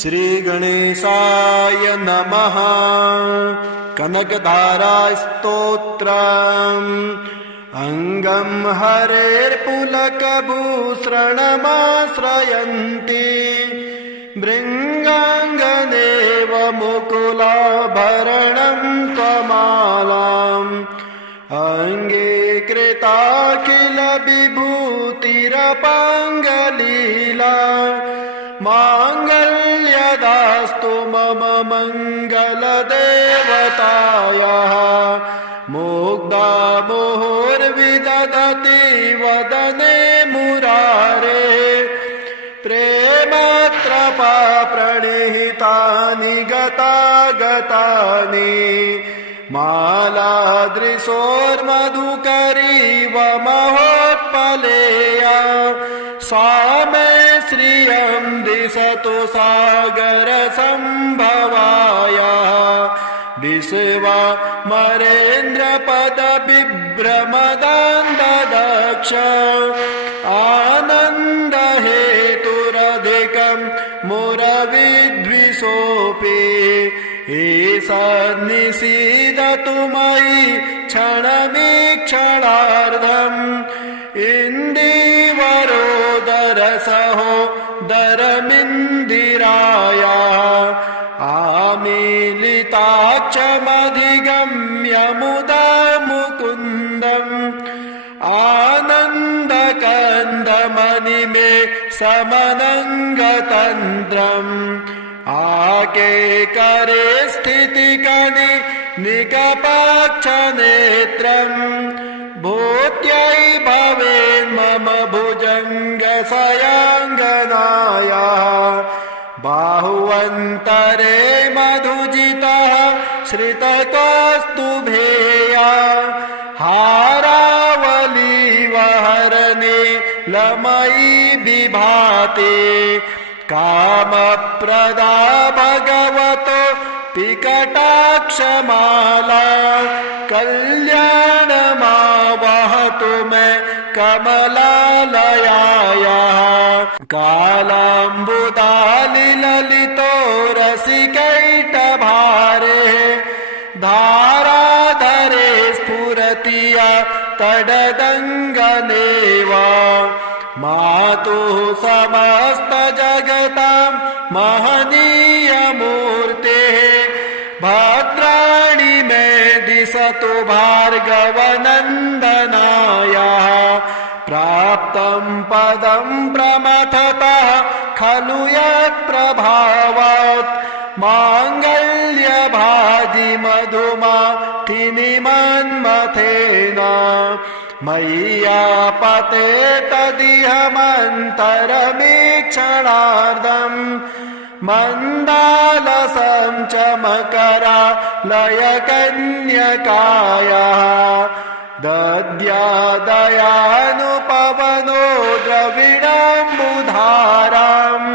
श्रीगणेशाय नमः। कनकधारास्तोत्रम्। अंगं हरेर्पुलकभूषणमाश्रयन्ति भृङ्गाङ्गनेव मुकुलाभरणं त्वमालाम् अंगे कृताखिल विभूतिरपाङ्गलीला माङ्गल्यदास्तु मम मङ्गलदेवतायाः। मुग्धा मुहुर्विदधति वदने मुरारे प्रेमत्रपा प्रणिहितानि गतागतानि मालादृशोर्मधुकरीव महोत्पलेया सा मे श्रियं दिशतु सागरसम्भवायाः। विश्वमरेन्द्रपदविभ्रमदान्ददक्ष आनन्दहेतुरधिकं मुरविद्विषोऽपि ईषन्निषीदतु मयि क्षणमीक्षणार्धम् इन्दीवरोदरसहोदरमिन्दिरायाः। आमीलिताक्षमधिगम्य मुदा मुकुन्दम् आनन्दकन्दमणिमे समनङ्गतन्त्रम् आकेकरे स्थितिकनि निकपाक्षनेत्रम् भूत्यै भवेन्मम भुजङ्गशयाङ्गनायाः। बाहुवन्तरे मधुजितः श्रितकौस्तुभेया हारावलीवहरणे लमयी विभाते कामप्रदा भगवतो पिकटाक्षमाला कल्याणमावहतु मे कमलालयायाः। कालाम्बुदालिललितो रसिकैटभारे धाराधरे स्फुरति या तडदङ्गनेव मातुः समस्तजगतां महनीयमूर्तेः भद्राणि मे दिशतु भार्गवनन्दनायाः। प्राप्तं पदं प्रमथतः खलु यत्प्रभावात् माङ्गल्यभाजि मधुमाथिनि मन्मथेन मय्यापते तदिहमन्तरमीक्षणार्धम् मन्दालसं च मकरालयकन्यकायाः। दद्यादयानुपवनो द्रविडाम्बुधाराम्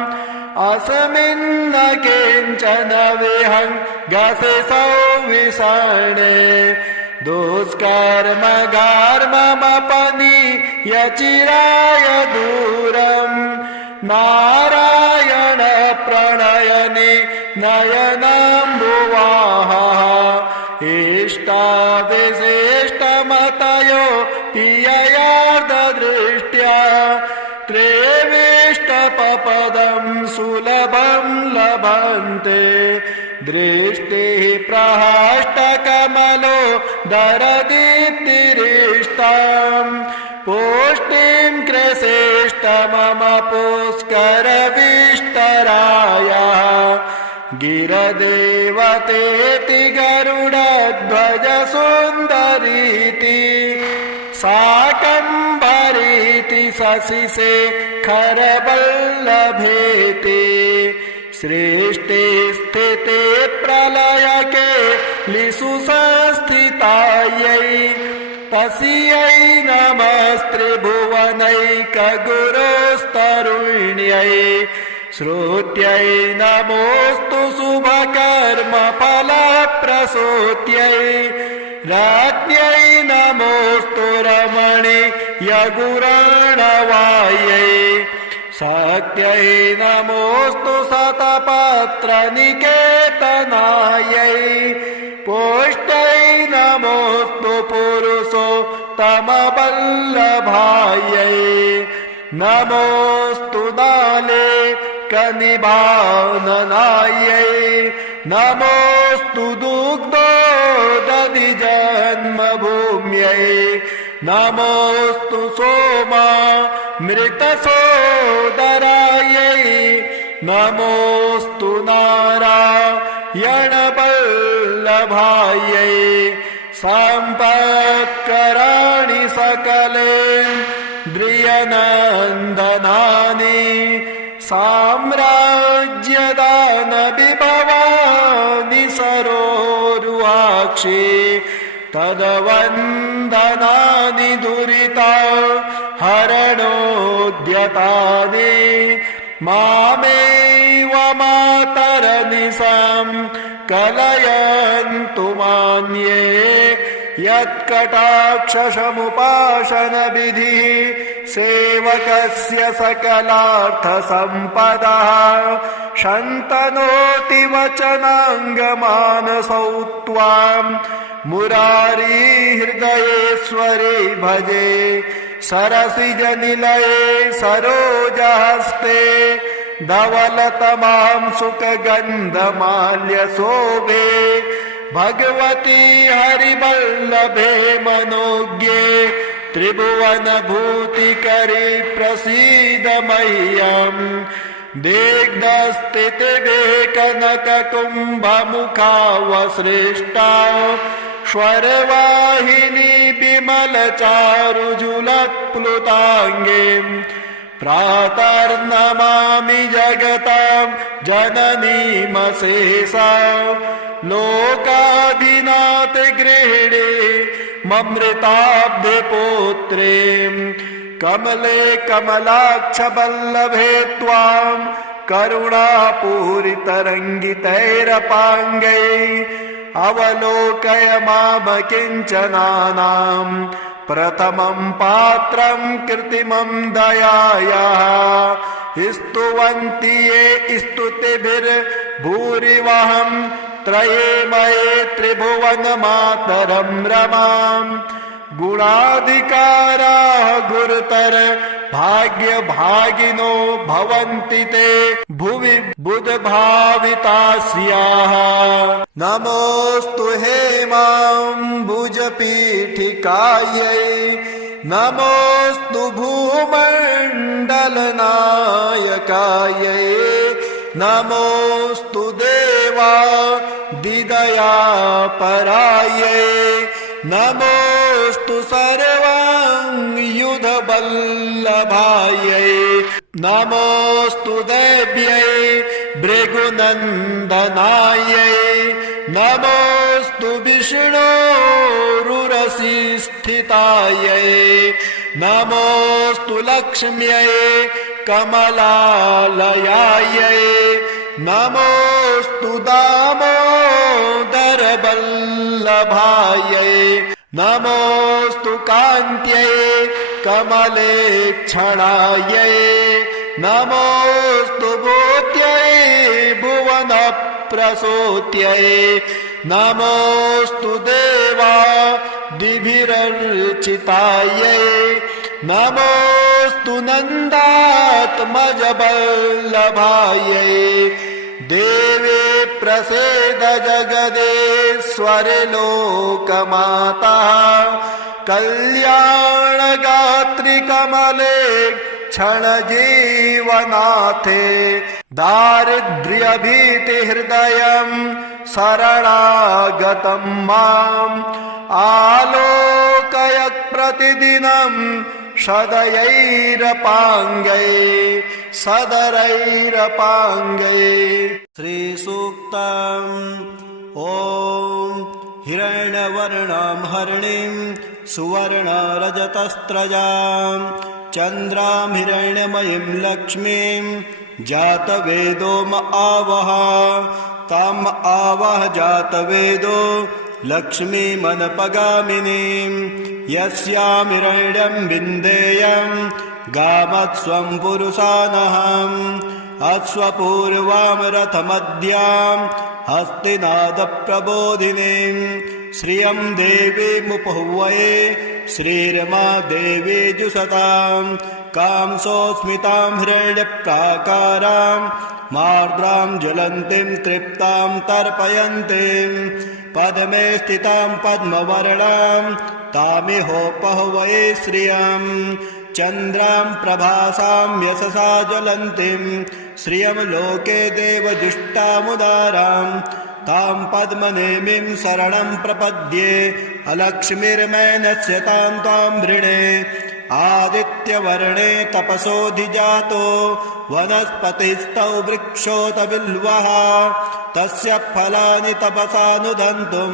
अस्मिन्न किञ्चन विहङ्गसि सौविषणे दुष्कर्म घर्ममपनीयचिराय दूरम् नारायण प्रणयनि नयनाम्बुवाः। इष्टाविशिष्टमतयो पिययार्धदृष्ट्या त्रेविष्टपपदं सुलभं लभन्ते दृष्टिः प्रहष्टकमलो दरदीप्तिरिष्टाम् पुष्टिं कृषेष्ट मम पुष्करविष्टरायाः। गिरदेवतेति गरुडध्वज सुन्दरीति शाकम्भरीति शशिशेखरवल्लभेति सृष्टि स्थिते प्रलयके लिषु संस्थितायै तस्यै नमस्त्रिभुवनैकगुरोस्तरुण्यै श्रुत्यै नमोऽस्तु शुभकर्मफलप्रसूत्यै राज्ञै नमोऽस्तु रमणीयगुराणवायै शक्त्यै नमोऽस्तु शतपत्रनिकेतनायै पुष्ट्यै नमोऽस्तु पुरुषोत्तमवल्लभायै नमोऽस्तु नालेकनिबाननायै नमोऽस्तु दुग्धोदधिजन्मभूम्यै नमोऽस्तु सोमामृतसोदरायै नमोऽस्तु नारायणवल्लभायै सम्पत्कराणि सकलेन्द्रियनन्दनानि साम्राज्यदानविभवानि सरोरुहाक्षि तद्वन्दनानि दुरिता हरणोद्यतानि मामेव मातरनिशं कलयन्तु मान्ये यत्कटाक्षसमुपासनविधिः सेवकस्य सकलार्थसम्पदः शन्तनोति वचनाङ्गमानसौ त्वां मुरारी हृदयेश्वरे भजे सरसिजनिलये सरोजहस्ते धवलतमां सुखगन्धमाल्यशोभे भगवती हरिवल्लभे मनोज्ञे त्रिभुवनभूतिकरी प्रसीद मह्यम् दिग्धस्थितिभे कनककुम्भमुखावसृष्टा स्वरवाहिनी विमलचारुजुलत्प्लुताङ्गीं प्रातर्नमामि जगतां जननीमशेषा लोकाधिनाथगृहिणी ममृताब्धिपुत्रीं कमले कमलाक्षवल्लभे त्वां करुणापूरितरङ्गितैरपाङ्गैः अवलोकय मामकिञ्चनानां प्रथमं पात्रं कृत्रिमं दयायाः स्तुवन्ति ये स्तुतिभिर्भूरिवहं त्रये मये त्रिभुवनमातरं रमाम् गुणाधिकाराः गुरुतर भाग्यभागिनो भवन्ति ते भुवि बुधभावितास्याः नमोऽस्तु हेमाम्बुजपीठिकायै नमोऽस्तु भूमण्डलनायकायै नमोऽस्तु देवादिदयापरायै नमोऽस्तु सर्वाङ्गयुधवल्लभायै नमोऽस्तु देव्यै भृगुनन्दनायै नमोऽस्तु विष्णोरुरसिस्थितायै नमोऽस्तु लक्ष्म्यै कमलालयायै नमोऽस्तु दामोदरवल्लभायै नमोऽस्तु कान्त्यै कमलेच्छणायै नमोऽस्तु भूत्यै भुवनप्रसूत्यै नमोऽस्तु देवादिभिरर्चितायै नमोऽस्तु नन्दात्मजवल्लभायै देवे प्रसीद जगदेश्वरे लोकमाता कल्याणगात्रि कमले क्षणजीवनाथे दारिद्र्यभीतिहृदयं शरणागतं माम् आलोकय प्रतिदिनं सदयैरपाङ्गै सदरैरपाङ्गै श्रीसूक्तम् ॐ हिरण्यवर्णां हरिणीं सुवर्णरजतस्रजां चन्द्रां हिरण्यमयीं लक्ष्मीं जातवेदो म आवह ताम् आवह जातवेदो लक्ष्मीमनपगामिनीं यस्यां हिरण्यं विन्देयं गामत्स्वं पुरुषानहम् अश्वपूर्वां रथमद्यां हस्तिनादप्रबोधिनीं श्रियं देवीमुपहुवये श्रीरमा देवी जुषतां कांसोऽस्मितां हिरण्यप्राकारां मार्द्रां ज्वलन्तीं तृप्तां तर्पयन्तीं पद्मे स्थितां पद्मवर्णां तामिहोपहुवये श्रियं चन्द्रां प्रभासां यशसा ज्वलन्तीं श्रियं लोके देवजुष्टामुदारां तां पद्मनेमिं शरणं प्रपद्ये अलक्ष्मीर्मैनस्य तां त्वां वृणे आदित्यवर्णे तपसोऽधिजातो वनस्पतिस्तौ वृक्षोत बिल्वः तस्य फलानि तपसानुदन्तुं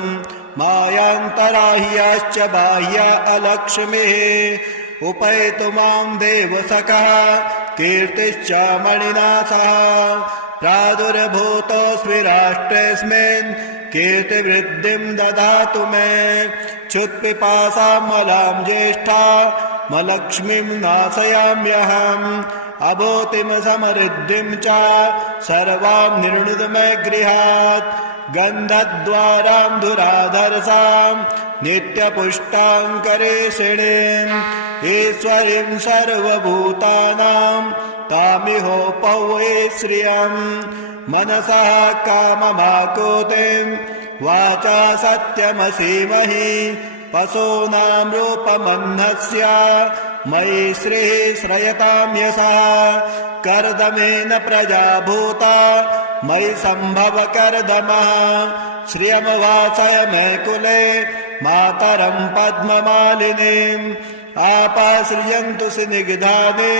मायान्तराह्याश्च बाह्या अलक्ष्मीः उपैतु मां देवसखः कीर्तिश्च मणिना सह प्रादुर्भूतोऽस्मि राष्ट्रेऽस्मिन् कीर्तिवृद्धिं ददातु मे क्षुत्पिपासामलां ज्येष्ठामलक्ष्मीं नाशयाम्यहम् अभूतिं समृद्धिं च सर्वां निर्णुद मे गृहात् गन्धद्वारां धुराधरसां नित्यपुष्टाङ्करेषिणीम् ईश्वरीं सर्वभूतानां तामिहोपहुवये श्रियं मनसः काममाकुतिं वाचा सत्यमसीमहि पशूनां रूपमह्नस्य मयि श्रीः श्रयतां यशः कर्दमेन प्रजा भूता मयि सम्भव कर्दमः श्रियं वासय मे कुले मातरं पद्ममालिनीम् आपाश्रियन्तु स्निग्धानि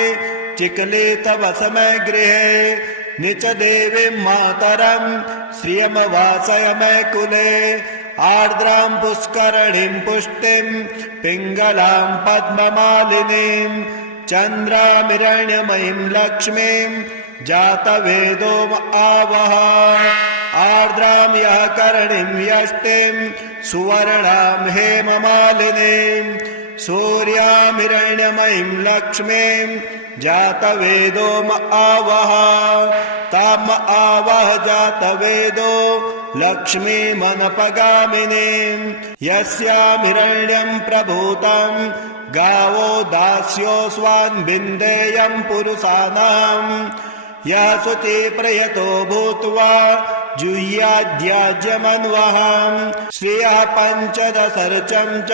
चिकले तव समय गृहे निच देवीं मातरं श्रियं वासय मे कुले आर्द्रां पुष्करणीं पुष्टिं पिङ्गलां पद्ममालिनीं चन्द्रामिरण्यमयीं लक्ष्मीं जातवेदो आवह आर्द्रां यः करणीं यष्टिं सुवर्णां हेममालिनीं सूर्यामिरण्यमयीं लक्ष्मीं जातवेदो आवह ताम आवह जातवेदो लक्ष्मीमनपगामिनीं यस्यामिरण्यं प्रभूतं गावो दास्योऽस्वान् बिन्देयं पुरुषाणां यः शुचिप्रयतो भूत्वा जुह्याद्याज्यमन्वहम् श्रियः पञ्चदशर्चं च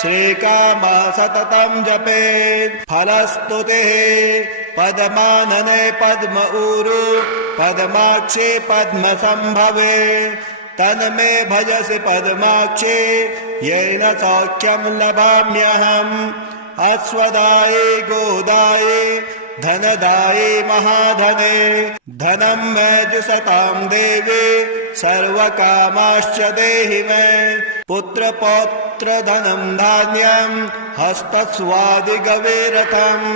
श्रीकामः सततं जपेत् फलस्तुतिः पद्मानने पद्म ऊरु पद्माक्षे पद्मसम्भवे तन्मे भजसि पद्माक्षे येन सौख्यं लभाम्यहम् अश्वदाये गोदाये धनदाये महाधने धनं मे जुषतां देवी सर्वकामाश्च देहि मे पुत्रपौत्रधनं धान्यं हस्तस्वादिगवीरथम्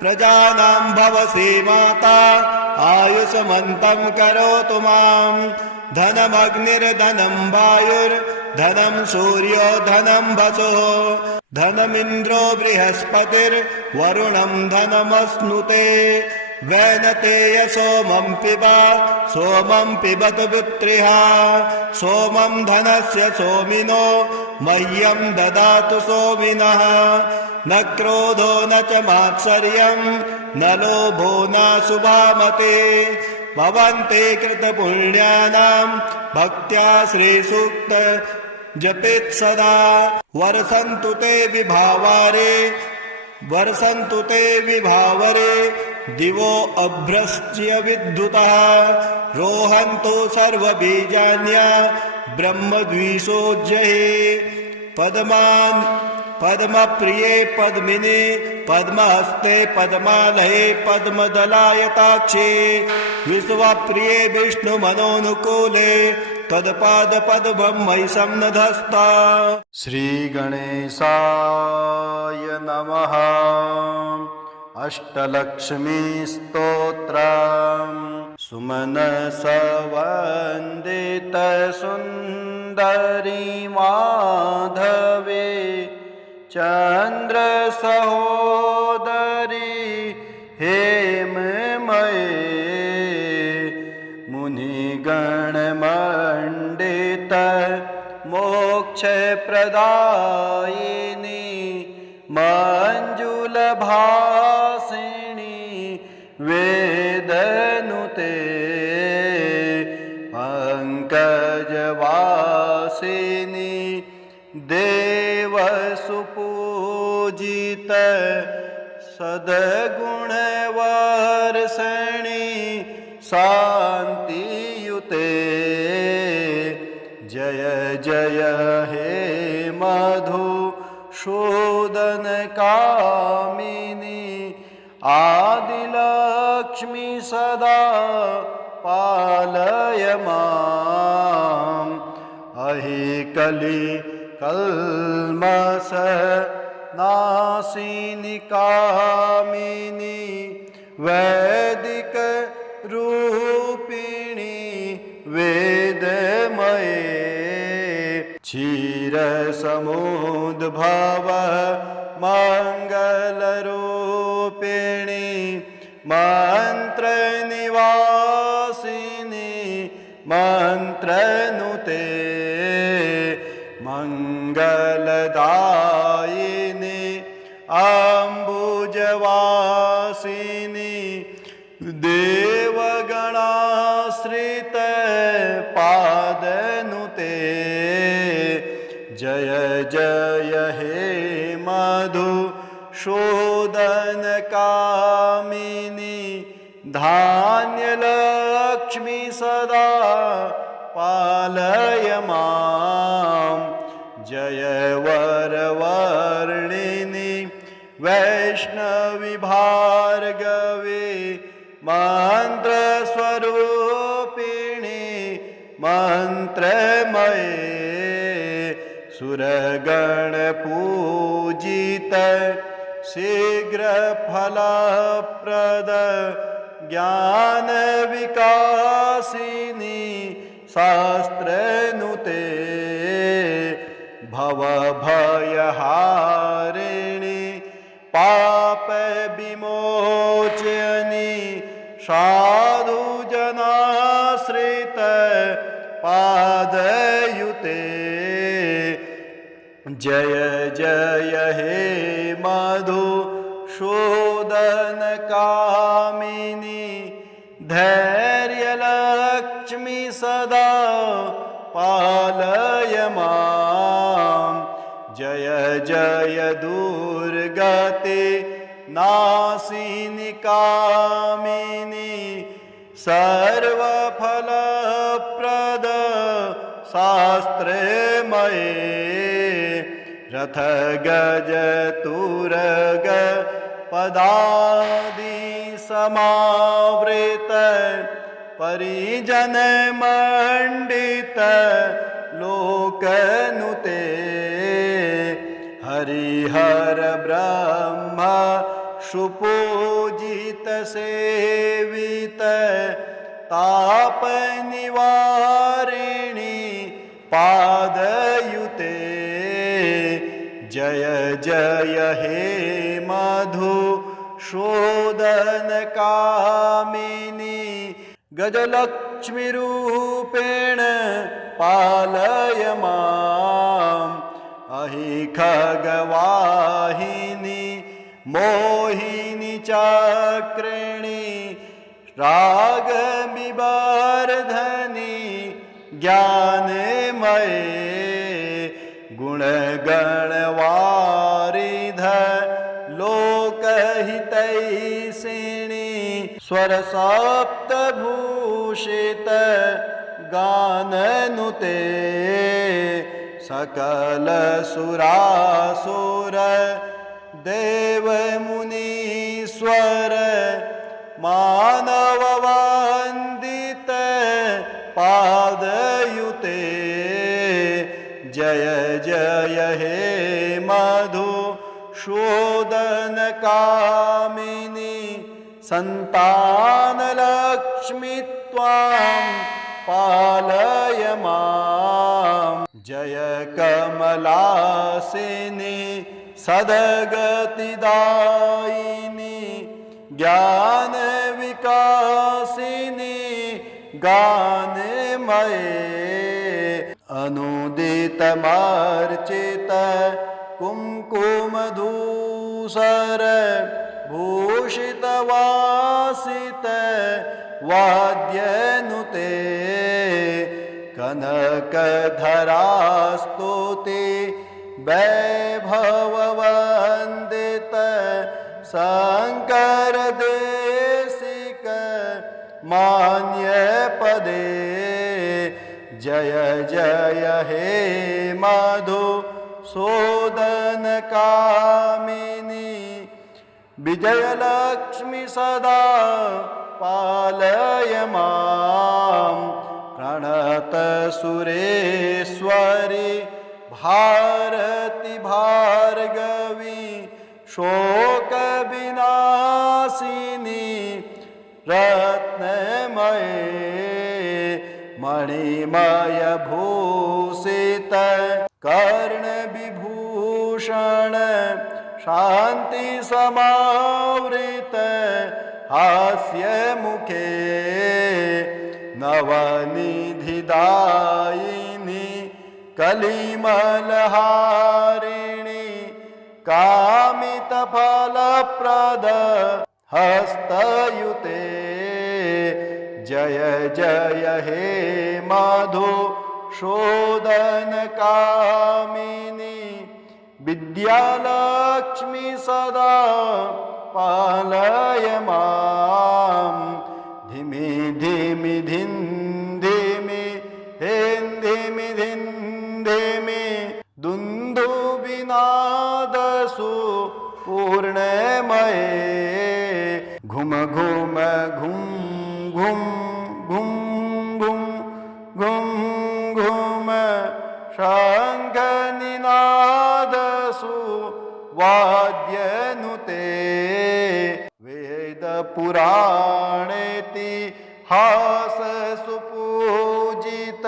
प्रजानां भवसि माता आयुष्मन्तं करोतु मां धनमग्निर्धनं वायुर्धनं सूर्यो धनं वसुः धनमिन्द्रो बृहस्पतिर्वरुणं धनमश्नुते वैनतेय सोमं पिबतु पुत्रिः सोमं धनस्य सोमिनो मह्यं ददातु सोमिनः न क्रोधो न च मात्सर्यं न लोभो न शुभामते भवन्ते कृतपुण्यानां भक्त्या श्रीसूक्त जपेत् सदा वर्षन्तु ते विभावरे दिवो अभ्रस्य विद्युतः रोहन्तु सर्वबीजान्य ब्रह्मद्विषोज्जये पद्मप्रिये पद्मिने पद्महस्ते पद्मालये पद्मदलायताक्षे विश्वप्रिये विष्णुमनोनुकूले तत्पादपद्मं मयि सन्नधस्ता। श्रीगणेशाय नमः। अष्टलक्ष्मीस्तोत्रम् सुमनसवन्दितसुन्दरी माधवे चन्द्रसहोदरी मुनिगणमण्डित मोक्षप्रदायिनी मञ्जुलभासिनी वेदनुते पंकजवासिनी देवसुपूजित सद्गुणवर्षिणी शान्तियुते जय जय हे मधुसूदनकामिनी आदिलक्ष्मी सदा पालय माम् अहि कलि कल्मष नाशिनी कामिनी वैदिक रूपिणी वेदमये क्षीरसमुद्भव मंगलरूपिणी मंत्रनिवासिनी मंत्रनुते मंगलदायिनी अम्बुजवासिनी देवगणाश्रित पादनुते जय जय हे मधुसूदनकामिनी धान्यलक्ष्मी सदा पालय माम् जय वरवर्णिनी वैष्णवी भार्गवी मंत्रस्वरूपिणी मंत्रमये सुरगण पूजित शीघ्र फलप्रद ज्ञान विकासिनी शास्त्रनुते भवभयहारिणी पाप विमोचनी साधुजनाश्रित पादयुते जय जय हे मधुसूदनकामिनी धैर्यलक्ष्मी सदा पालय माम् जय जय दुर्गति नाशिनी कामिनी सर्वफलप्रद शास्त्रमये रथ गज तुरग पदादि समावृत परिजन मंडित लोकनुते हरिहर ब्रह्म सुपूजित सेवित ताप निवारिणी पादयुते जय जय हे मधुसूदनकामिनी गजलक्ष्मी रूपेण पालय माम् अहि खगवाहिनी मोहिनी चक्रिणी राग विवर्धनी ज्ञानमये गुणगणवारिध लोकहितैषिणी स्वरसप्तभूषित गाननुते सकल सुरासुर देव मुनीश्वर मानव वंदित पादयुते जय जय हे मधुसूदनकामिनी संतान लक्ष्मी त्वां पालय माम् जय कमलासिनी सद्गतिदायिनी ज्ञान विकासिनी गानमये अनुदितमर्चित कुङ्कुमधूसर भूषितवासित वाद्यनुते कनकधरास्तुते वैभववन्दित शङ्कर देशिक मान्यपदे जय जय हे मधुसूदन कामिनी विजयलक्ष्मी सदा पालय मां प्रणतसुरेश्वरी भारती भार्गवी शोकविनाशिनी रत्नमये मणिमयभूषित कर्णविभूषण शान्तिसमावृत हास्यमुखे नवनिधिदायिनी कलिमलहारिणी कामितफलप्रद हस्तयुते जय जय हे मधुसूदन कामिनी विद्यालक्ष्मी सदा पालय मां धिमि धिमि धिं धिमि हें धिमि धिं धिमि दुन्दुभिनादसु पूर्णमये घुम घुम घुं घुं घुं घुं घुं घुम शङ्खनिनादसु वाद्यनुते वेदपुराणेतिहाससुपूजित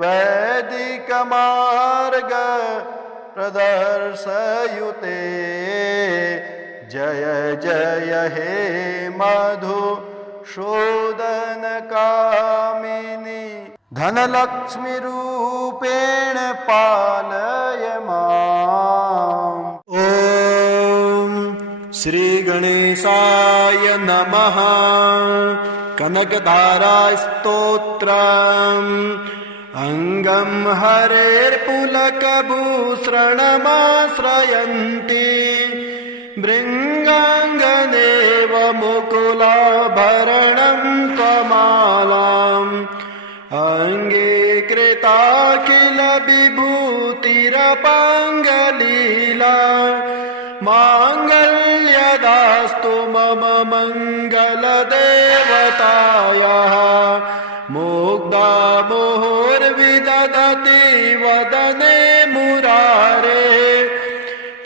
वैदिकमार्ग प्रदर्शयुते जय जय हे मधुसूदन कामिनी धनलक्ष्मीरूपेण पालय माम्। ॐ श्रीगणेशाय नमः। कनकधारास्तोत्रम् अङ्गं हरेर्पुलकभूषणमाश्रयन्ति भृङ्गाङ्गनेव मुकुलाभरणं त्वमालाम् अङ्गीकृताखिल विभूतिरपाङ्गलीला माङ्गल्यदास्तु मम मङ्गलदेवतायाः मुग्धा मुहुर्विदधति वदने मुरारे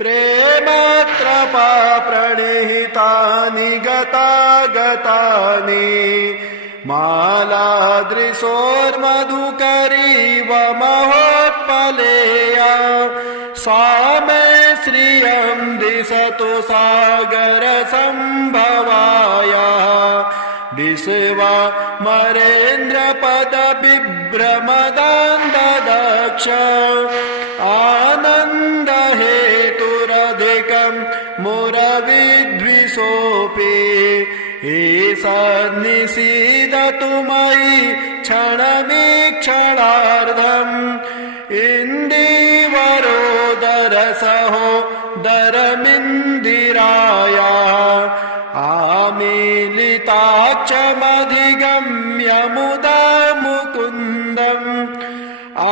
प्रेमत्रपा प्रणिहितानि गतागतानि मालादृशोर्मधुकरीव महोत्पलेया सा मे श्रियं दिशतु सागरसम्भवाय विश्वमरेन्द्रपदविभ्रमदान्ददक्ष आनन्दहेतुरधिकं मुरविद्विषोऽपि ईषन्निषीदतु मयि क्षणमीक्षणार्धम् इन्दीवरोदरसहोदरमिन्दिराया आमीलिताक्षमधिगम्य मुदा मुकुन्दम्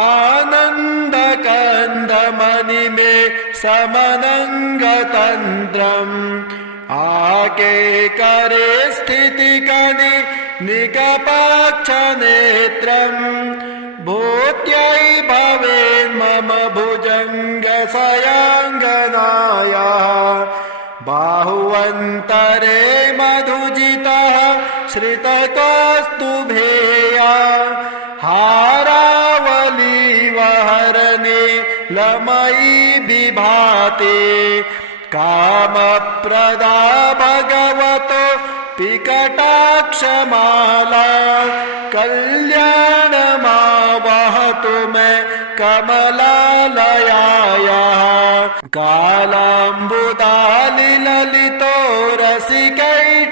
आनन्दकन्दमणिमे समनङ्गतन्त्रम् आकेकरे स्थितिकनि निकपाक्षनेत्रम् भूत्यै भवेन्मम भुजङ्गशयाङ्गनाया बाहुवन्तरे मधुजितः श्रितकौस्तुभेया हारावलीवहरणे लमयी विभाति कामप्रदा भगवतो पिकटाक्षमाला कल्याणमावहतु मे कमलालयायाः कालाम्बुदालिललितो रसिकैटभारे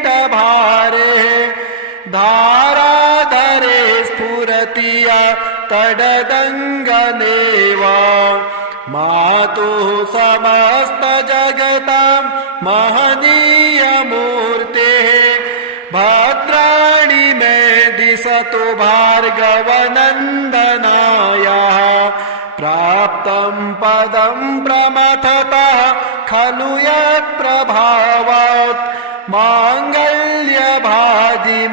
धाराधरे स्फुरति या तडदङ्गनेव मातुः समस्तजगतां महनीयमूर्तेः भद्राणि मे दिशतु भार्गवनन्दनायाः प्राप्तं पदं प्रमथतः खलु यत्प्रभावात् माङ्गल्यभाजि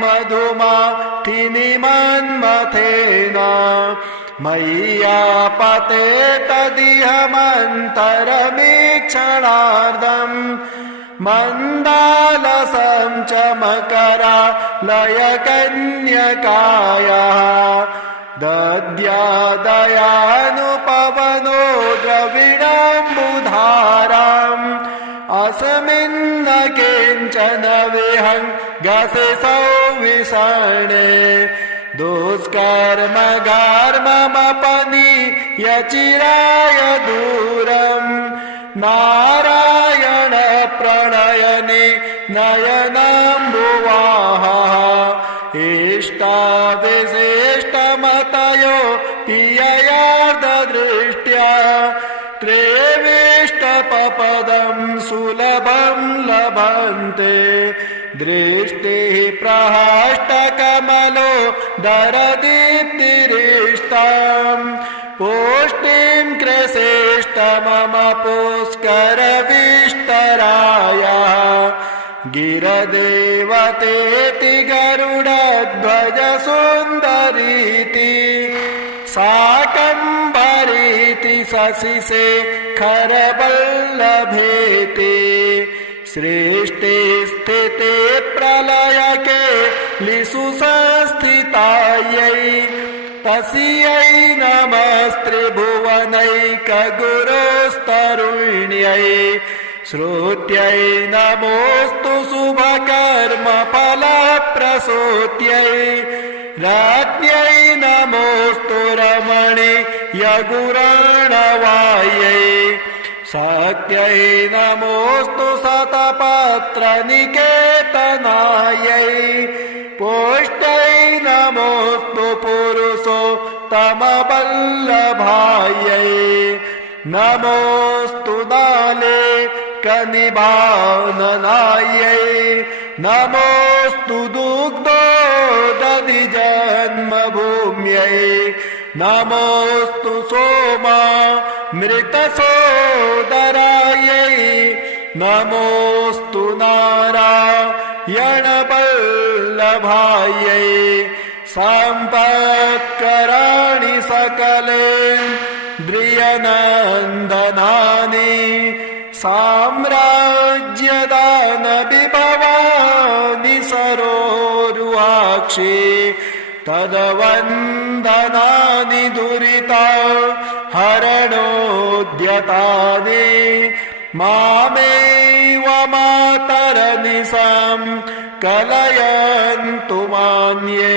मधुमाथिनिमन्मथेन मय्यापते तदिहमन्तरमीक्षणार्धम् मन्दालसं च मकरालयकन्यकायाः दद्यादयानुपवनो द्रविणाम्बुधाराम् अस्मिन्न किञ्चन विहङ्गसि सौविषणे दुष्कर्म घर्ममपनीय चिराय दूरम् नारायण प्रणयनि नयनाम्बुवाः इष्टाविशिष्टमतयो पिययार्धदृष्ट्या त्रेविष्टपपदं सुलभं लभन्ते दृष्टिः प्रहष्टकमलो दरदीप्तिरिष्टाम् पुष्टिं कृशेष्ट मम पुष्करविष्टरायः गिरदेवतेति गरुडध्वज सुन्दरीति शाकम्भरीति शशिशेखरवल्लभेति सृष्टि स्थिते प्रलयके लिषु संस्थितायै तस्यै नमस्त्रिभुवनैकगुरोस्तरुण्यै श्रुत्यै नमोऽस्तु शुभकर्मफलप्रसूत्यै राज्ञै नमोऽस्तु रमणीयगुराणवायै शक्त्यै नमोऽस्तु शतपत्रनिकेतनायै पुष्ट्यै नमोऽस्तु पुरुषोत्तमवल्लभायै नमोऽस्तु दाले कनिभाननायै नमोऽस्तु दुग्धोदधिजन्मभूम्यै नमोऽस्तु सोमामृतसोदरायै नमोऽस्तु नारायणवल्लभायै सम्पत्कराणि सकलेन्द्रियनन्दनानि साम्राज्यदानविभवानि सरोरुहाक्षि तदवन्दनानि दुरिता हरणोद्यतानि मामेव मातरनिशां कलयन्तु मान्ये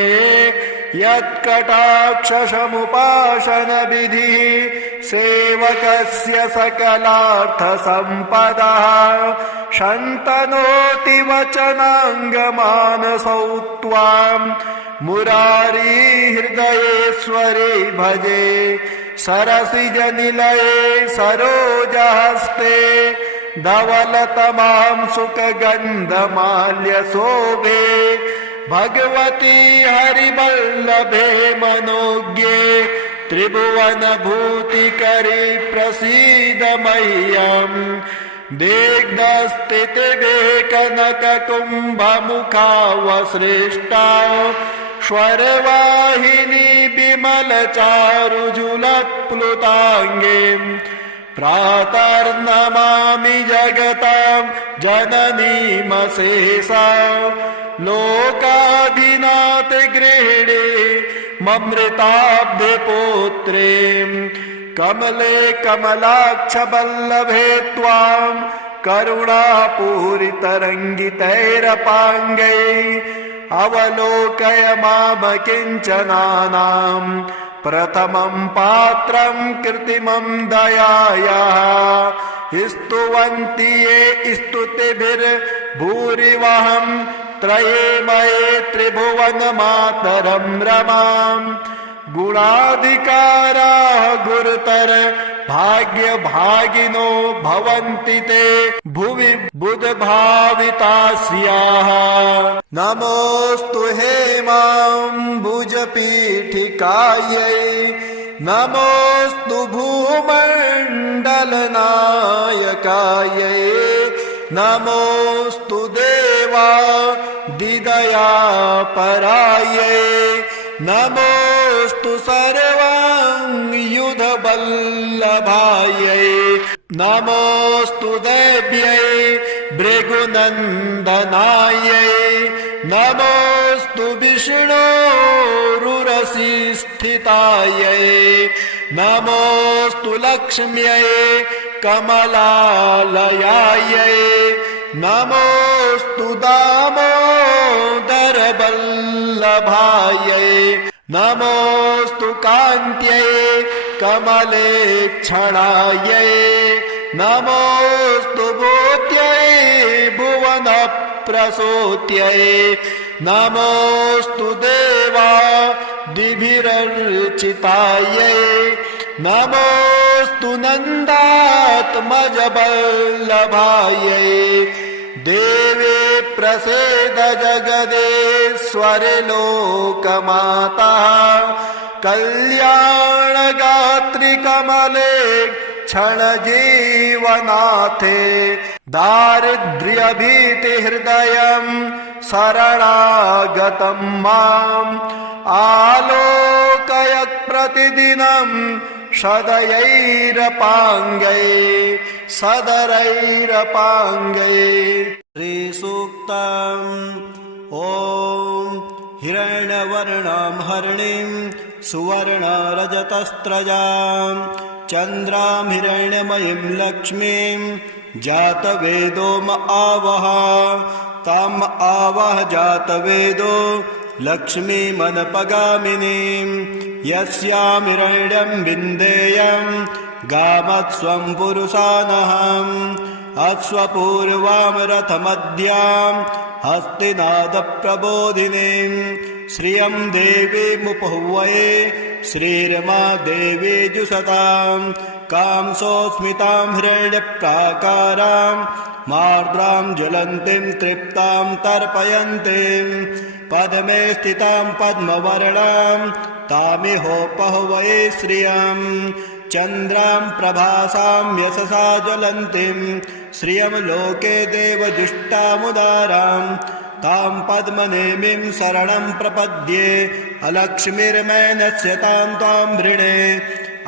यत्कटाक्षसमुपासनविधिः सेवकस्य सकलार्थसम्पदः शन्तनोति वचनाङ्गमानसौ त्वां मुरारी हृदयेश्वरे भजे सरसिजनिलये सरोजहस्ते धवलतमां सुखगन्धमाल्यशोभे भगवती हरिवल्लभे मनोज्ञे त्रिभुवनभूतिकरे प्रसीद मह्यम् दिग्धस्थितिवेकनककुम्भमुखावसृष्टा स्वरवाहिनी विमलचारुजुलत्प्लुताङ्गीम् प्रातर्नमामि जगतां जननीमशेषा लोकाधिनाथ गृहिणी ममृताब्धिपुत्रीं कमले कमलाक्षवल्लभे त्वां करुणापूरितरङ्गितैरपाङ्गै अवलोकय माम किञ्चनानां प्रथमं पात्रं कृत्रिमं दयायाः स्तुवन्ति ये स्तुतिभिर्भूरिवहं त्रयेमये त्रिभुवनमातरं रमां गुणाधिकाराः गुरुतर भाग्यभागिनो भवन्ति ते भुवि बुधभावितास्याः नमोऽस्तु हेमाम्बुजपीठिकायै नमोऽस्तु भूमण्डलनायकायै नमोऽस्तु देवादिदयापरायै नमोऽस्तु सर्वाङ्गयुधवल्लभायै नमोऽस्तु देव्यै भृगुनन्दनायै नमोऽस्तु विष्णोरुरसि स्थितायै नमोऽस्तु लक्ष्म्यै कमलालयायै नमोऽस्तु दामोदरवल्लभायै नमोऽस्तु कान्त्यै कमलेक्षणायै नमोऽस्तु भूत्यै भुवनप्रसूत्यै नमोऽस्तु देवादिभिरर्चितायै नमोऽस्तु नन्दात्मजवल्लभायै देवे प्रसीद जगदेश्वरि लोकमाता कल्याणगात्रि कमले क्षणजीवनाथे दारिद्र्यभीतिहृदयं शरणागतं माम् आलोकयत् प्रतिदिनं सदरैरपाङ्गै श्रीसूक्तम् ॐ हिरण्यवर्णां हरिणीं सुवर्णरजतस्रजां चन्द्रां हिरण्यमयीं लक्ष्मीं जातवेदो आवह ताम् आवह जातवेदो लक्ष्मीमनपगामिनीं यस्यां हिरण्यं विन्देयं गामत्स्वं पुरुषानहम् अश्वपूर्वां रथमद्यां हस्तिनादप्रबोधिनीं श्रियं देवीमुपहुवये श्रीरमा देवी जुषतां कांसोऽस्मितां हिरण्यप्राकारां मार्द्रां ज्वलन्तीं तृप्तां तर्पयन्तीं पद्मे स्थितां पद्मवर्णां तामिहोपहुवये श्रियं चन्द्रां प्रभासां यशसा ज्वलन्तीं श्रियं लोके देवजुष्टामुदारां तां पद्मनेमिं शरणं प्रपद्ये अलक्ष्मीर्मैनस्य तां त्वां वृणे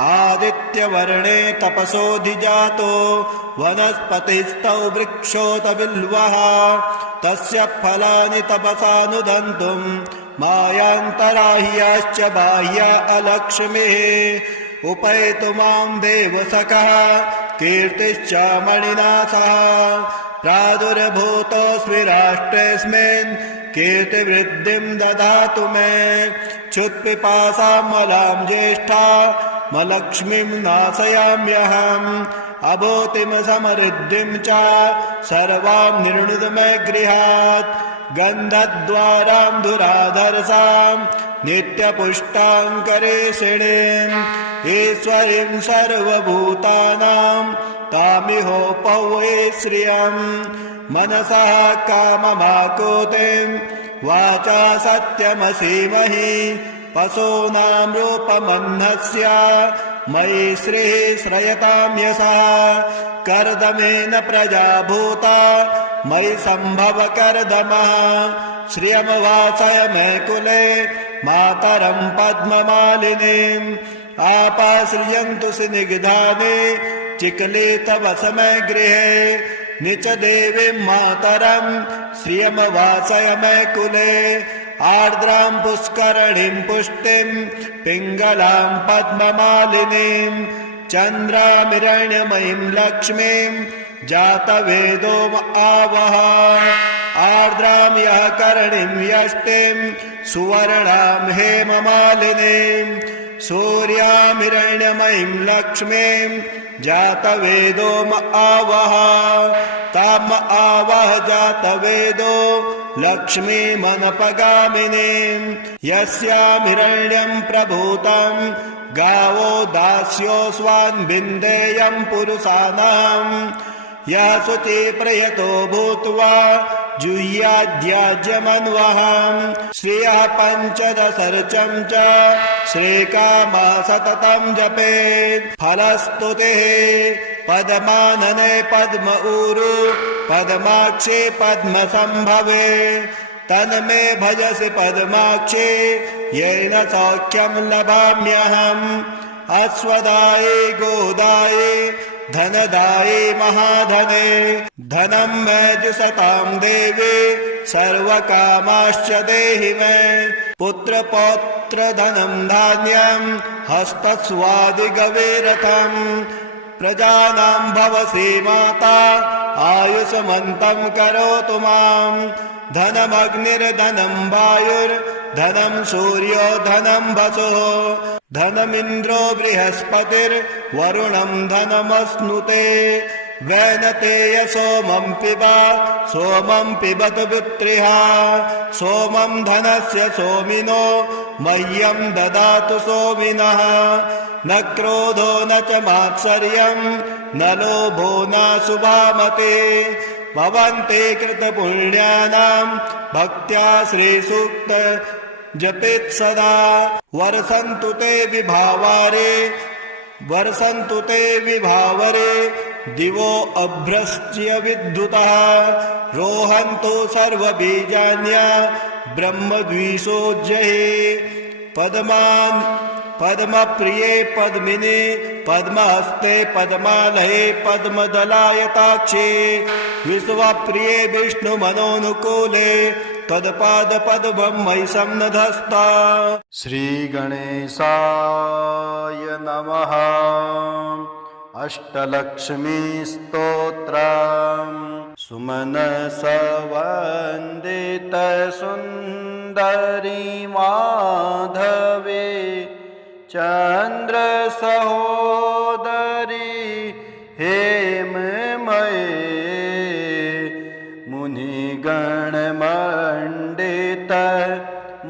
आदित्यवर्णे तपसोऽधिजातो वनस्पतिस्तौ वृक्षोत बिल्वः तस्य फलानि तपसानुदन्तुं मायान्तराह्याश्च बाह्या अलक्ष्मीः उपैतु मां देवसखः कीर्तिश्च मणिना सह प्रादुर्भूतोऽस्मि राष्ट्रेऽस्मिन् कीर्तिवृद्धिं ददातु मे क्षुत्पिपासामलां ज्येष्ठा मलक्ष्मीं नाशयाम्यहम् अभूतिं समृद्धिं च सर्वां निर्णुद मे गृहात् गन्धद्वारां धुराधरसां नित्यपुष्टाङ्करेषिणीम् ईश्वरीं सर्वभूतानां तामिहोपहुवे श्रियम् मनसः काममाकुतिं वाचा सत्यमसीमहि पशूनां रूपमह्नस्य मयि श्रीः श्रयतां यशः कर्दमेन प्रजा भूता मयि सम्भव कर्दमः श्रियमवासय मे कुले मातरं पद्ममालिनीम् आपाश्रियन्तु स्निग्धानि चिकली तव समय गृहे निच देवीं मातरं श्रियमवासय मे कुले आर्द्रां पुष्करणीं पुष्टिं पिङ्गलां पद्ममालिनीं चन्द्रामिरण्यमयीं लक्ष्मीं जातवेदो आवह आर्द्रां यः करणीं यष्टिं सुवर्णां हेममालिनीं सूर्यामिरण्यमयीं लक्ष्मीं जातवेदो आवह ताम आवह जातवेदो लक्ष्मीमनपगामिनीं यस्यामिरण्यं प्रभूतं गावो दास्योऽस्वान् विन्देयं पुरुषाणां यः शुचिप्रयतो भूत्वा जुह्याद्याज्यमन्वहं श्रियः पञ्चदशर्चं च श्रीकामः सततं जपेत् फलस्तुतिः पद्मानने पद्म ऊरु पद्माक्षे पद्मसंभवे तन्मे भजसि पद्माक्षे येन सौख्यं लभाम्यहम् अश्वदाये गोदाये धनदाये महाधने धनं मे जुषतां देवे सर्वकामाश्च देहि मे पुत्रपौत्र धनं धान्यं हस्तस्वादिगवेरथं प्रजानां भवसि माता आयुष्मन्तं करोतु मां धनमग्निर्धनं वायुर्धनं सूर्यो धनं वसुः धनमिन्द्रो बृहस्पतिर्वरुणं धनमश्नुते वैनतेय सोमं पिबतु पुत्रिः सोमं धनस्य सोमिनो मह्यं ददातु सोमिनः न क्रोधो न च मात्सर्यं न लोभो न शुभामते भवन्ते कृतपुण्यानां भक्त्या श्रीसूक्त जपेत् सदा वर्षन्तु ते विभावरे दिवो अभ्रश्च्य विद्युतः रोहन्तु सर्वबीजान्या ब्रह्मद्विषोज्जये पद्मप्रिये पद्मिने पद्महस्ते पद्मालये पद्मदलायताक्षे विश्वप्रिये विष्णुमनोनुकूले तत्पादपद्मं मयि सन्नधस्ता। श्रीगणेशाय नमः। अष्टलक्ष्मी स्तोत्रम् सुमनसवन्दित सुन्दरी माधवे चन्द्र सहोदरी हेममये मुनिगणमण्डित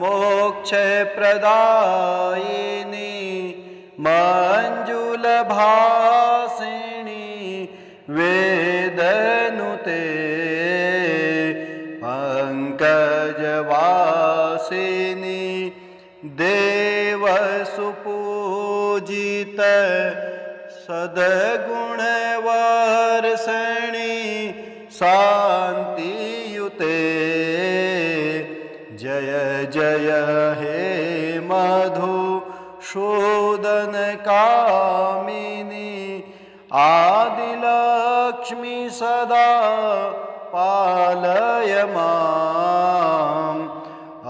मोक्षप्रदायिनी मञ्जुलभासिनी वेदनुते पंकजवासिनी देवसुपूजित सद्गुणवर्षिणी शान्तियुते जय जय हे मधुसूदनकामिनी आदिलक्ष्मी सदा पालय माम्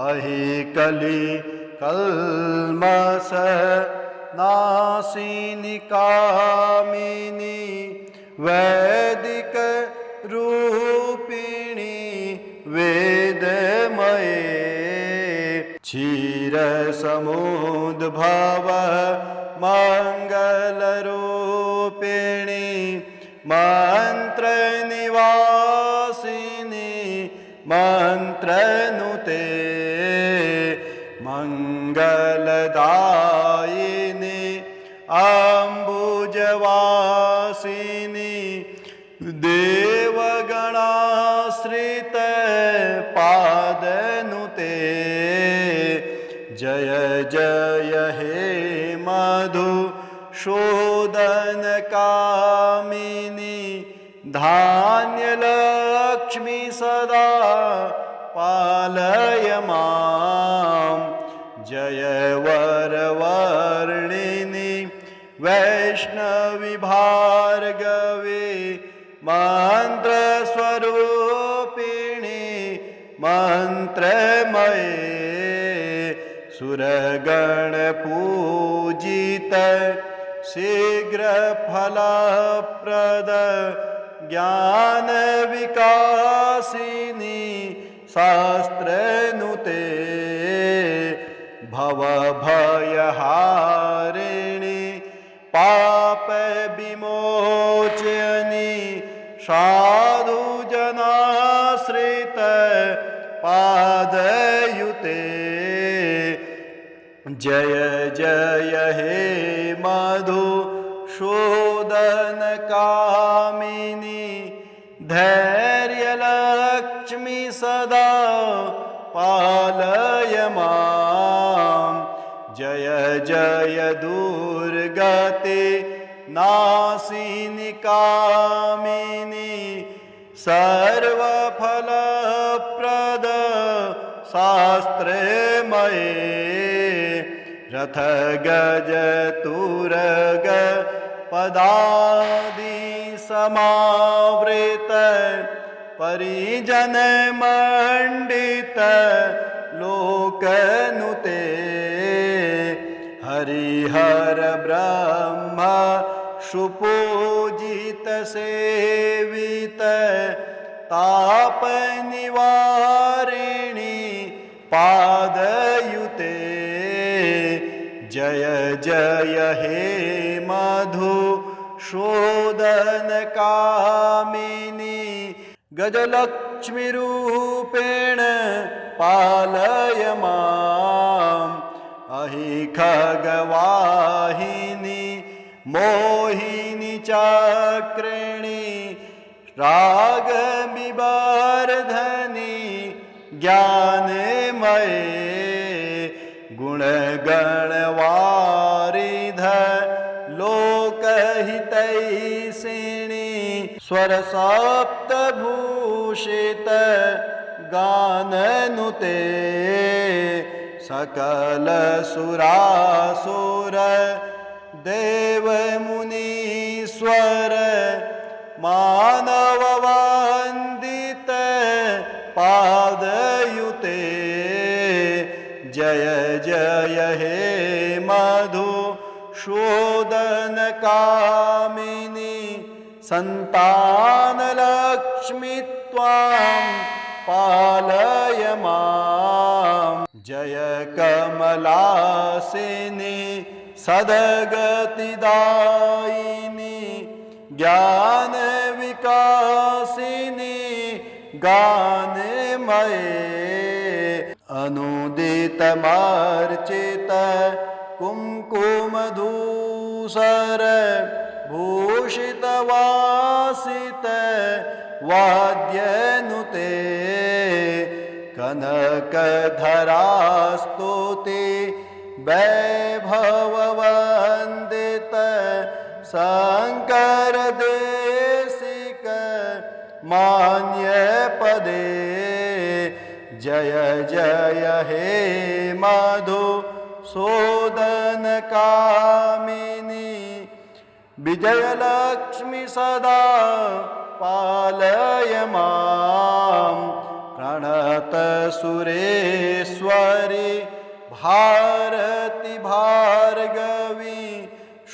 अहिकलि कल्मष नाशिनी कामिनी वैदिक रूपिणी वेदमये क्षीरसमुद्भव मंगलरूपिणी मंत्रनिवासिनी मंत्रनुते मंगलदायिनी अम्बुजवासिनी देवगणाश्रित पादनुते जय जय हे मधुसूदनकामिनी धान्यलक्ष्मी सदा पालय माम् जय वरवर्णिनी वैष्णवी भार्गवी मंत्रस्वरूपिणी मंत्रमये सुरगण पूजित शीघ्र फलप्रद ज्ञान विकासिनी शास्त्रनुते भव भयहारिणी पाप विमोचनी साधु जनाश्रित पादयुते जय जय हे मधुसूदन कामिनी धैर्यलक्ष्मी सदा पालय मां जय जय दुर्गते नाशिनी कामिनी सर्वफलप्रद शास्त्रमये रथ गज तुरग पदादि समावृत परिजन मंडित लोकनुते हरिहर ब्रह्म सुपूजित सेवित ताप निवारिणी पादयुते जय जय हे मधुसूदन कामिनी गजलक्ष्मी रूपेण पालय माम् अहि खगवाहिनी मोहिनी चक्रिणी रागविवर्धनी ज्ञानमये गुणगणवारिध लोकहितैषिणी स्वरसप्तभूषित गाननुते सकल सुरासुर देवमुनीश्वर मानववन्दित पादयुते जय जय हे मधुसूदन कामिनी संतानलक्ष्मी त्वां पालय माम् जय कमलासिनी सद्गतिदायिनी ज्ञान विकासिनी गानमये अनुदितमर्चित कुङ्कुमधूसर भूषितवासित वाद्यनुते कनकधरास्तुति वैभववन्दित शंकर देशिक मान्य पदे जय जय हे मधुसूदन कामिनी विजयलक्ष्मी सदा पालय माम् प्रणत सुरेश्वरी भारती भार्गवी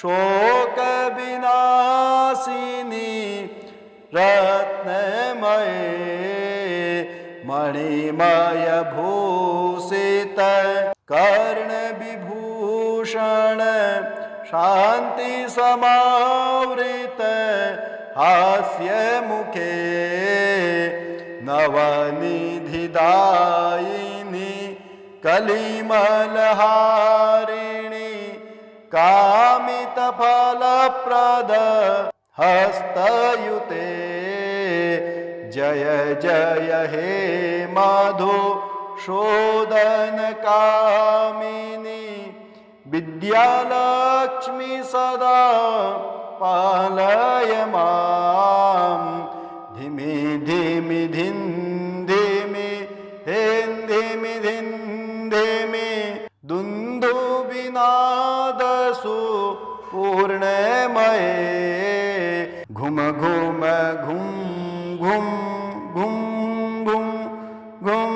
शोक विनाशिनी रत्नमये मणिमय भूषित कर्ण विभूषण शांति समावृत हास्य मुखे नवनिधिदायिनी कलिमलहारिणी कामितफलप्रद हस्तयुते जय जय हे मधुसूदन कामिनी विद्यालक्ष्मी सदा पालय माम् धिमि धिमि धिं धिमि हें धिमि धिं धिमि दुन्दुभिनादसु पूर्णमये घुम घुम घुम घुम घुम घुम घुम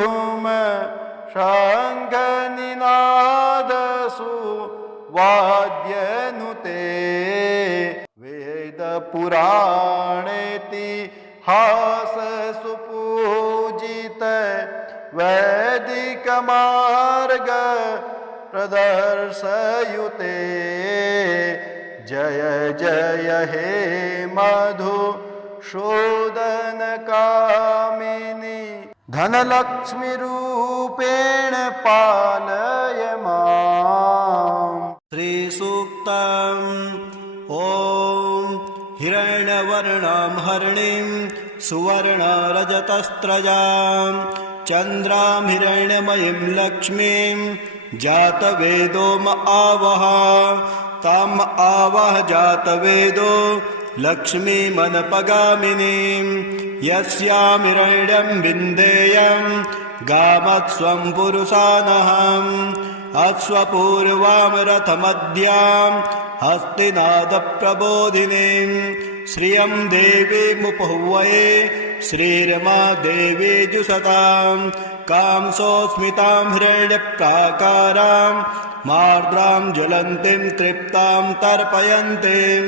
घुम शङ्खनिनादसु वाद्यनुते वेद पुराणेतिहास सुपूजित वैदिक मार्ग प्रदर्शयुते जय जय हे मधुसूदन कामिनी धनलक्ष्मी रूपेण पालय माम्। श्री सूक्तम्। ॐ हिरण्यवर्णां हरिणीं सुवर्णरजतस्रजां चन्द्रां हिरण्यमयीं लक्ष्मीं जातवेदो म आवह ताम् आवह जातवेदो लक्ष्मीमनपगामिनीं यस्यां हिरण्यं विन्देयं गामत्स्वं पुरुषानहम् अश्वपूर्वां रथमद्यां हस्तिनादप्रबोधिनीं श्रियं देवीमुपहुवये श्रीरमा देवी जुषतां कांसोऽस्मितां हिरण्यप्राकारां मार्द्रां ज्वलन्तीं तृप्तां तर्पयन्तीं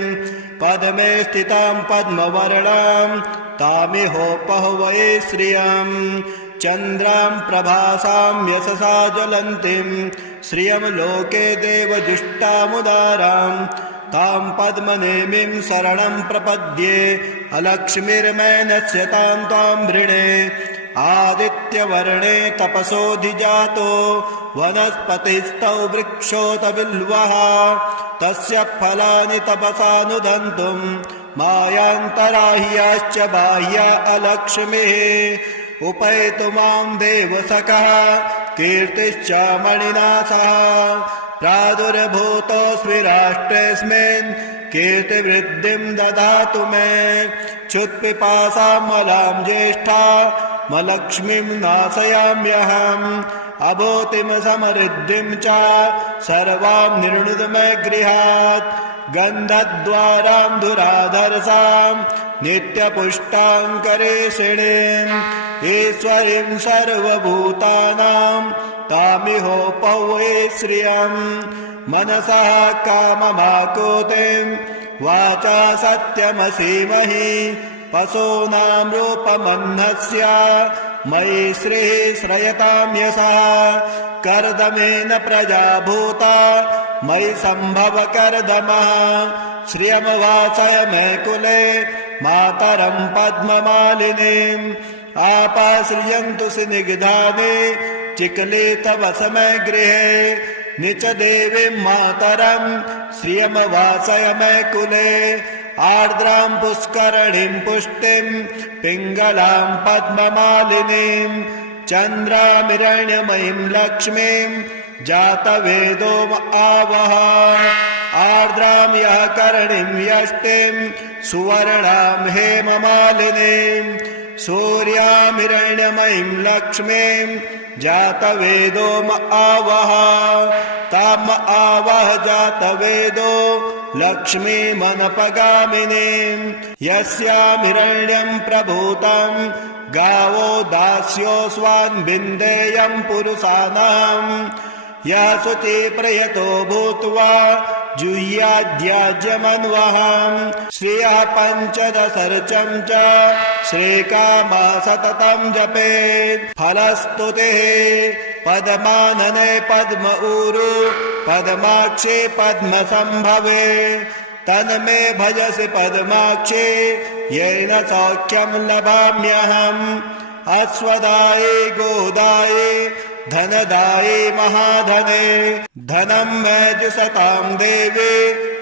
पद्मे स्थितां पद्मवर्णां तामिहोपहुवये श्रियं चन्द्रां प्रभासां यशसा ज्वलन्तीं श्रियं लोके देवजुष्टामुदारां तां पद्मनेमिं शरणं प्रपद्ये अलक्ष्मीर्मैनस्य तां त्वां वृणे आदित्यवर्णे तपसोऽधिजातो वनस्पतिस्तौ वृक्षोत बिल्वः तस्य फलानि तपसानुदन्तुं मायान्तराह्याश्च बाह्या अलक्ष्मीः उपैतु मां देवसखः कीर्तिश्च मणिना सह प्रादुर्भूतोऽस्मि राष्ट्रेऽस्मिन् कीर्तिवृद्धिं ददातु मे क्षुत्पिपासामलां ज्येष्ठा मलक्ष्मीं नाशयाम्यहम् अभूतिं समृद्धिं च सर्वां निर्णुद मे गृहात् गन्धद्वारां धुराधरसां नित्यपुष्टाङ्करेषिणीम् ईश्वरीं सर्वभूतानां तामिहोपहुवये श्रियं मनसः काममाकुतिं वाचा सत्यमसीमहि पशूनां रूपमह्नस्य मयि श्रीः श्रयतां यशः कर्दमेन प्रजा भूता मयि सम्भव कर्दमः श्रियमवासय मे कुले मातरं पद्ममालिनीम् आपाश्रियन्तु सिनिग्धानि चिकले तव समय गृहे निच देवीं मातरं श्रियमवासय मे कुले आर्द्रां पुष्करणीं पुष्टिं पिङ्गलां पद्ममालिनीं चन्द्रामिरण्यमयीं लक्ष्मीं जातवेदो आवह आर्द्रां यः करणीं यष्टिं सुवर्णां हेममालिनीं सूर्यामिरण्यमयीं लक्ष्मीं जातवेदो आवह ताम् आवह जातवेदो लक्ष्मीमनपगामिनीं यस्यां हिरण्यं प्रभूतं गावो दास्योऽस्वान् विन्देयं पुरुषाणां यः शुचिप्रयतो भूत्वा जुह्याद्याज्यमन्वहं श्रियः पञ्चदशर्चं च श्रीकामा सततं जपेत् फलस्तुतिः पद्मानने पद्म ऊरु पद्माक्षे पद्मसम्भवे तन्मे भजसि पद्माक्षे येन सौख्यं लभाम्यहम् अश्वदाये गोदाये धनदाये महाधने धनं मे जुषतां देवे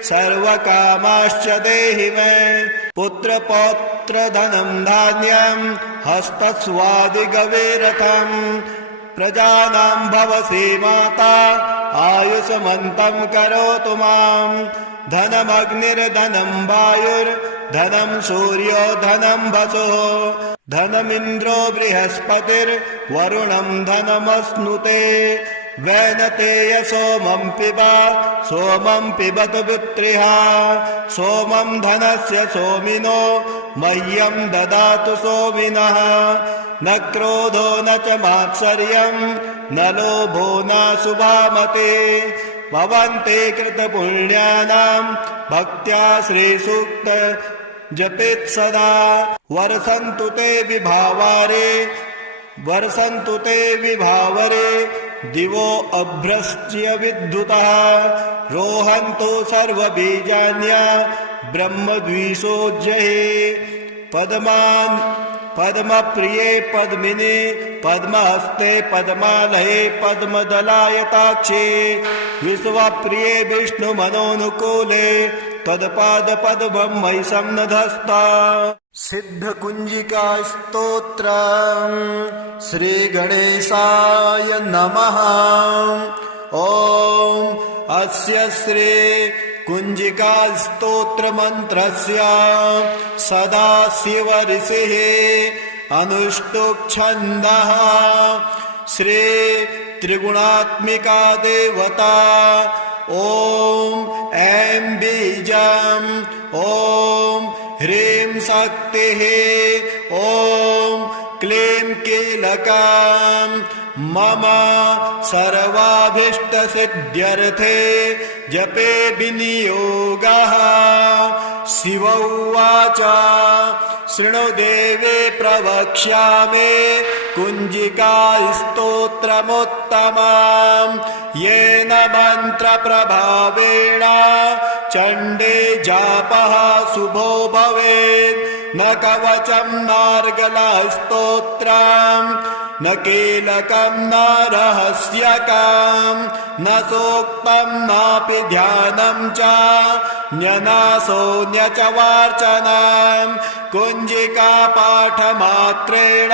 सर्वकामाश्च देहि मे पुत्रपौत्र धनं धान्यं हस्तस्वादिगवेरथम् प्रजानां भवसि माता आयुष्मन्तं करोतु मां धनमग्निर्धनं वायुर्धनं सूर्यो धनं वसुः धनमिन्द्रो बृहस्पतिर्वरुणं धनमश्नुते वैनतेय सोमं पिबतु पुत्रिः सोमं धनस्य सोमिनो मह्यं ददातु सोमिनः न क्रोधो न च मात्सर्यं न लोभो न शुभामते भवन्ते कृतपुण्यानां भक्त्या श्रीसूक्त जपेत् सदा वर्षन्तु ते विभावरे दिवो अभ्रश्च्य विद्युतः रोहन्तो सर्वबीजान्या ब्रह्मद्विषोज्जये पद्मप्रिये पद्मिने पद्महस्ते पद्मालये पद्मदलायताक्षे विश्वप्रिये विष्णुमनोनुकूले तत्पादपद्मं मयि सन्नधस्ता। सिद्धकुञ्जिका स्तोत्रम् श्रीगणेशाय नमः। ॐ अस्य श्री कुञ्जिका स्तोत्र मंत्रस्य सदाशिव ऋषिः अनुष्टुप् छन्दः श्री त्रिगुणात्मिका देवता ॐ ऐं बीजं ॐ ह्रीं शक्तिः ॐ क्लीं कीलकं मम सर्वाभीष्टसिद्ध्यर्थे जपे विनियोगः। शिव उवाच शृणु देवे प्रवक्ष्यामि कुञ्जिका स्तोत्रमुत्तमम् येन मन्त्रप्रभावेण चण्डे जापः शुभो भवेत्। न कवचं नार्गला स्तोत्रम् न कीलकं न रहस्यकं न सूक्तं नापि ध्यानं च न्यनासो न्यच वार्चनं कुञ्जिका पाठमात्रेण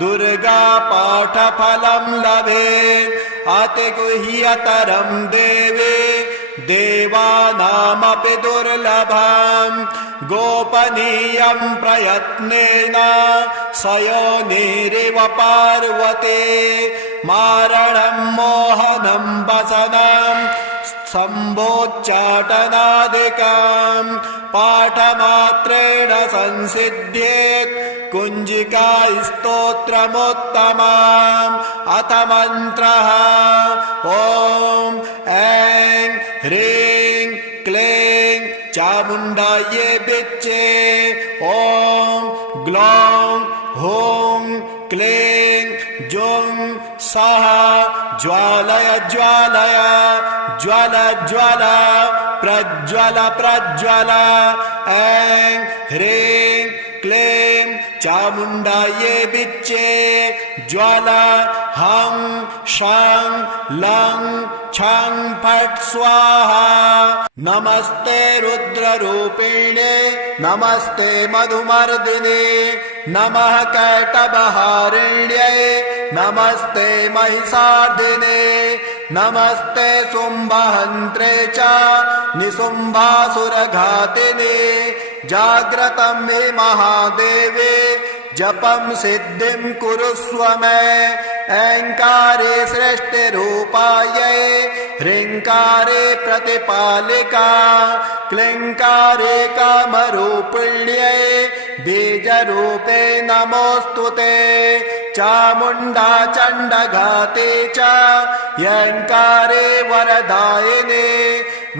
दुर्गा पाठफलं लभेत्। अतिगुह्यतरं देवे देवानामपि दुर्लभम् गोपनीयं प्रयत्नेन सयोनिरिव पार्वती मारणं मोहनं वसनं सम्भोच्चाटनादिकं पाठमात्रेण संसिद्ध्येत् कुञ्जिका स्तोत्रमुत्तमम्। अथ मन्त्रः ॐ ऐं ह्रीं क्लीं चामुण्डायै विच्चे ॐ ग्लौं हूं क्लीं जुं सः ज्वालय ज्वालय ज्वल ज्वल प्रज्वल प्रज्वल ऐं ह्रीं क्लीं चामुण्डायै विच्चे ज्वल हं शं लं छं फट् स्वाहा। नमस्ते रुद्ररूपिणे नमस्ते मधुमर्दिने नमः कैटभहारिण्यै नमस्ते महिषार्दिने नमस्ते शुम्भहन्त्रे च निशुम्भासुरघातिने जाग्रतं मे महादेवे जपं सिद्धिं कुरुष्व मे। ऐङ्कारे सृष्टिरूपायै ह्रीङ्कारे प्रतिपालिका क्लीङ्कारे कामरूपिण्यै बीजरूपे नमोऽस्तु ते। चामुण्डा चण्डघाते च यङ्कारे वरदायिने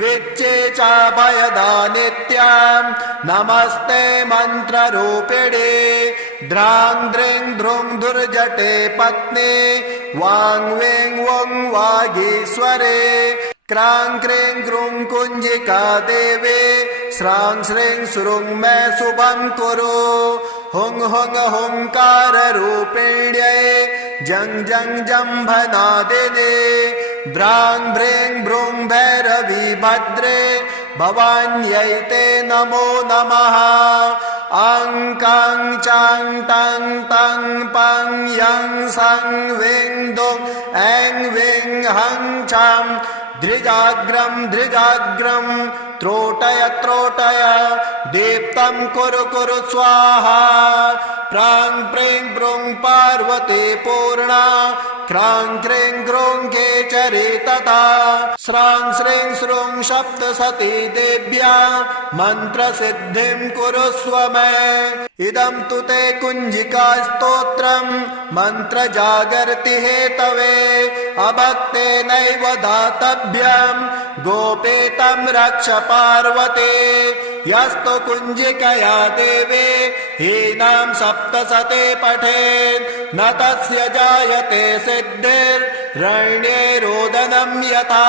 विच्चे चाभयदानित्यां नमस्ते मन्त्ररूपिणे ध्रां द्रीं ध्रुं धुर्जटे पत्नी वां वें वं वागीश्वरे क्रां क्रीं क्रूं कुञ्जिका देवे स्रां श्रीं सुरुं मे शुभं कुरु। हुं हुं हुंकाररूपिण्यै जं जं जम्भनादिने भ्रां भ्रीं भ्रूं भैरवी भद्रे भवान्यै ते नमो नमः। अं कं चं तं तं पं यं सं विं दुं ऐं विं हं छं धृजाग्रं धृजाग्रं त्रोटय त्रोटय दीप्तं कुरु कुरु स्वाहा। प्रां प्रीं प्रूं पार्वती पूर्णा क्रां क्रीं क्रूं केचरी तथा स्रां श्रीं श्रूं सप्तसती देव्या मन्त्रसिद्धिं कुरुष्व मे। इदं तु ते कुञ्जिका स्तोत्रम् मन्त्रजागर्ति हेतवे अभक्तेनैव दातव्यम् गोपेतं रक्ष पार्वते यस्तु कुञ्जिकया देवे हीनां सप्तशते पठेत् न तस्य जायते सिद्धिर्रण्ये रोदनं यथा।